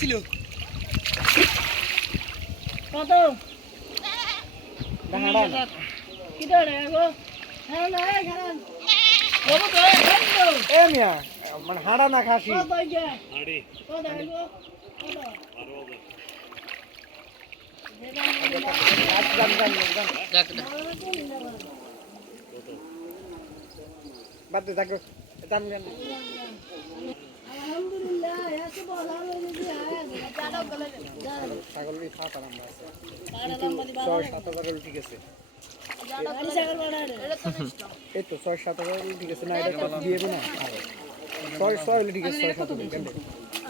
ছিল কত দাঁড়া কি ধরে গো হ্যাঁ না খান বাবু তো এ মিয়া মানে হাড়া না খাসি কত হইছে হাড়ি কত গো কত বাদ দে থাকো দাম নেন আলহামদুলিল্লাহ এত বড় হয়ে গেছে ছাগল খাওয়া পারাম আছে 6-7 ঠিক আছে এই তো 6-7 ঠিক আছে না এটা তো দিয়ে দেব না 6 হলে ঠিক আছে 6-7 কেন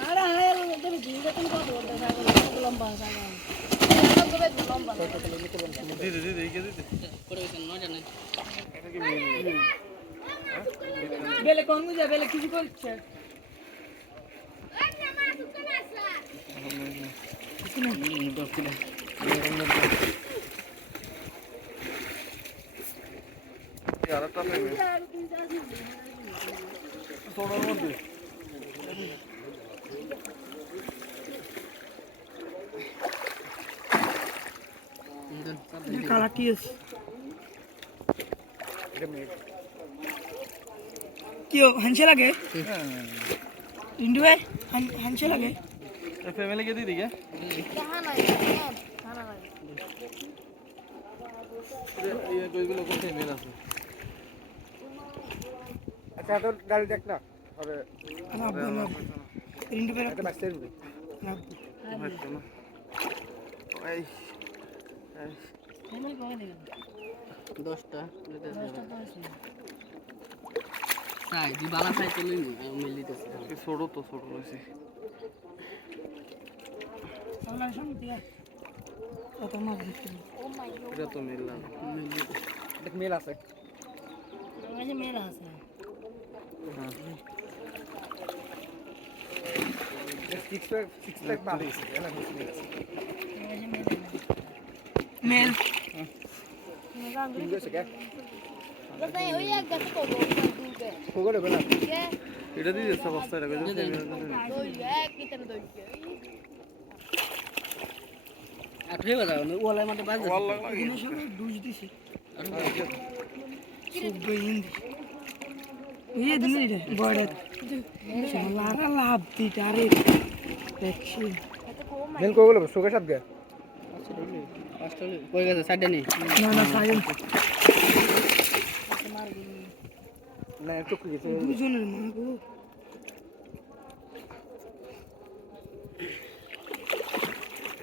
আরে আরে তুমি দিনটা তুমি কত বড় ছাগল লম্বা ছাগল লম্বা দিদি কে দিদি করে গেছেন না জানেন বেলে কোন মুজে বেলে কিছু করছে কালা কি আছে কি হানছে লাগে ইন্ডু ভাই হানছে লাগে ফ্যামিলি কে দিদি কে ये कोई भी लोगों से मेरा से अच्छा तो गाड़ी देखना और ইন্ডু ভাই এটা বাসতে রুবে এই ফ্যামিলি কবে দেবেন 10টা তাই দি বালা সাই তো লইনি মিলিতেছে ছোট তো ছোট হইছে সামনে শুনতে কত মাছ দিচ্ছেন এটা তো মেলা দেখ মেল আছে মাঝে মেলা আছে সিক্স প্যাক ভালো হইছে এলা মেল আছে মেল ঠিক আছে কে Basta eu ia gastar todo o dia. কোগরে বেলা এটা দিয়ে সব বস্তা রাখবে Que tem dois. আর ফেবা দাও ওলাই মত বাজ এখানে সব দুজ দিছে সব হিন্দি ये दिन रे बड़ा चलारा लाभ दिटारे देखছি মেল কোগলে সুগার সাথ গে পাঁচটা কই গেছে সাইডে নেই না না সাইন না টুকু গেছে দুজনের মাগো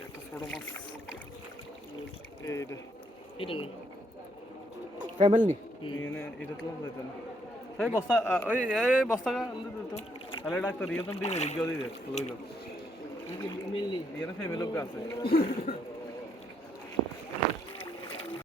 এটা ছোট মাছ এইটা এটা ফ্যামিলি এখানে এটা তো হইতো না সেই বস্তা ওই এই বস্তা আনতে দিত তাহলে ডাক্তার ইয়ে তো দিয়ে মেরে গিয়ে দিয়ে লইলো মিললি এখানে ফ্যামিলি লোক আছে